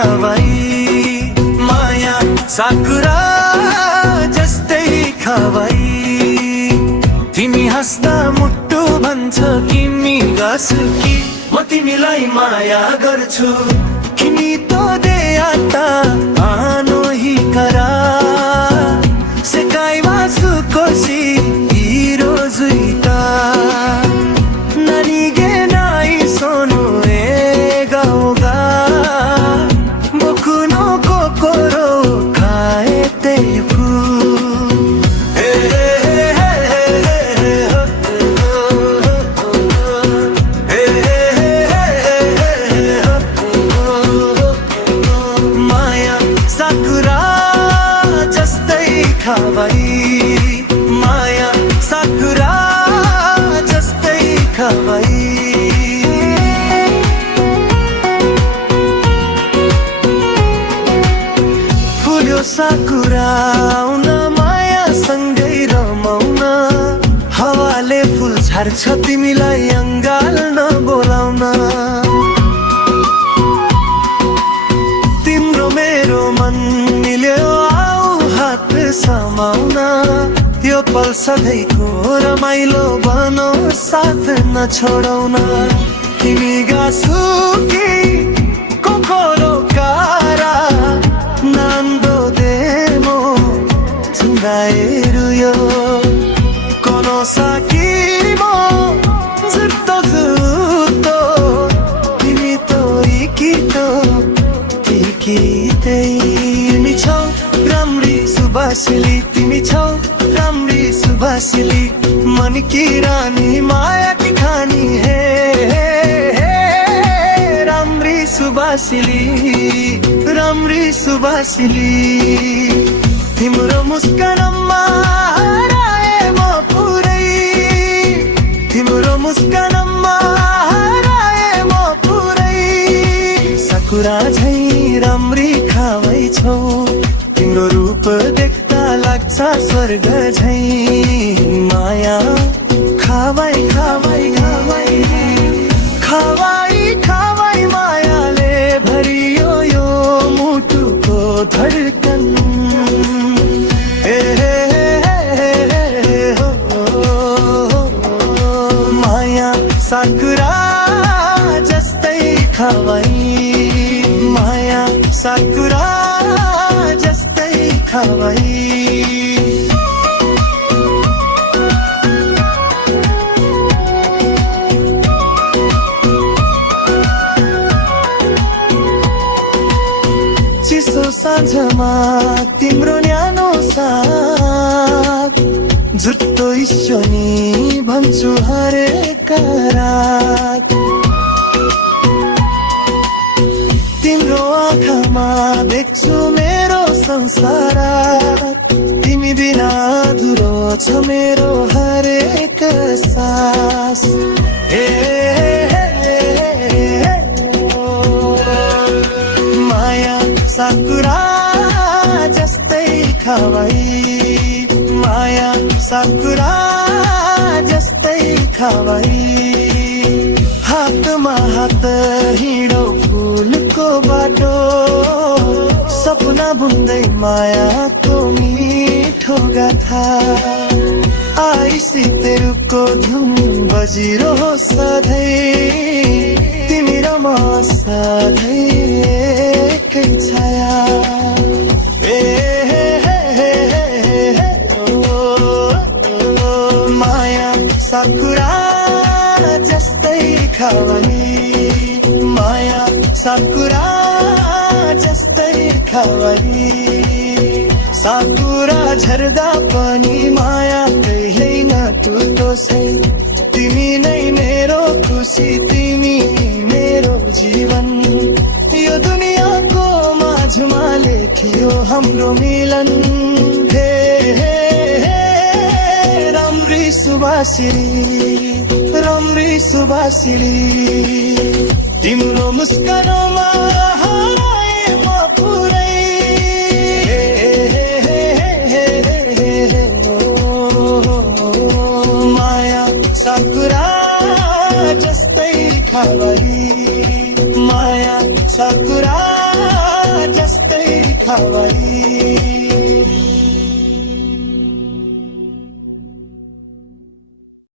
खावाई माया साकुरा जस्तै खावाई तिमी हाँस्दा मुटु भन्छ किमी गासुकी म तिमीलाई माया गर्छु किमी तो दे आता आनो ही करा सेकाई वासु कोसी हिरो जुइता ननिगे नाई सोनु ए गाउगा बोकुनो कोकोरो खाए तेफु खावाई माया साकुरा जस्तै खावाई फुल्यो साकुरा आउन माया सँगै रमाउन हावाले फुल छार्छ तिमीलाई अङ्गाल्न बोलाउन तिम्रो मेरो मन मिल्यो समाउन यो पल सधैँको रमाइलो बनो साथ नछोडौन तिमी गासुकी कोकोरो कारा नान्दो देमो चुन्दाएरु यो कोनो साकिमो जुत्तो जुत्तो तिमी तो इकितो इकितै तिमी छौ राम्री सुबासिली तिमी छौ राम्री सुबासिली मन की रानी माया की खानी है राम्री सुबासिली राम्री सुबासिली तिम्रो मुस्कानमा हराए म पुरै तिम्रो मुस्कानमा हराए म पुरै साकुरा झैं राम्री खावै छौ तिम्रो रूप देख्दा लाग्छ स्वर्ग झैं माया खावाई खावाई खावाई खावाई खावाई मायाले भरियो यो मुटुको धड्कन माया साकुरा जस्तै खावाई माया साकुरा खावाई चिसो साँझमा तिम्रो न्यानो साथ झुट्टो ईश्वनी भन्छु हरेक रात तिम्रो आँखामा देख्छु मेरो संसार तिमी बिना अधुरो छ मेरो हरेक सास माया साकुरा जस्तै खावाई माया साकुरा जस्तै खावाई हातमा हात हिँडौ फुलको बाटो सपना बुन्दै मायाको मिठो गाथा आइसी तेरुको धुन बजिरो सधैँ तिमी र म सधैँ एकै छाया माया साकुरा जस्तै खावाई माया साकुरा जस्तै खावाई साकुरा झर्दा पनि माया कहिल्यै नटुटोसै तिमी नै मेरो खुसी तिमी मेरो जीवन यो दुनियाँको माझमा लेखियो हाम्रो मिलन राम्री सुबासिली तिम्रो मुस्कानमा हराए म पुरै माया साकुरा जस्तै खावाई माया साकुरा हवाई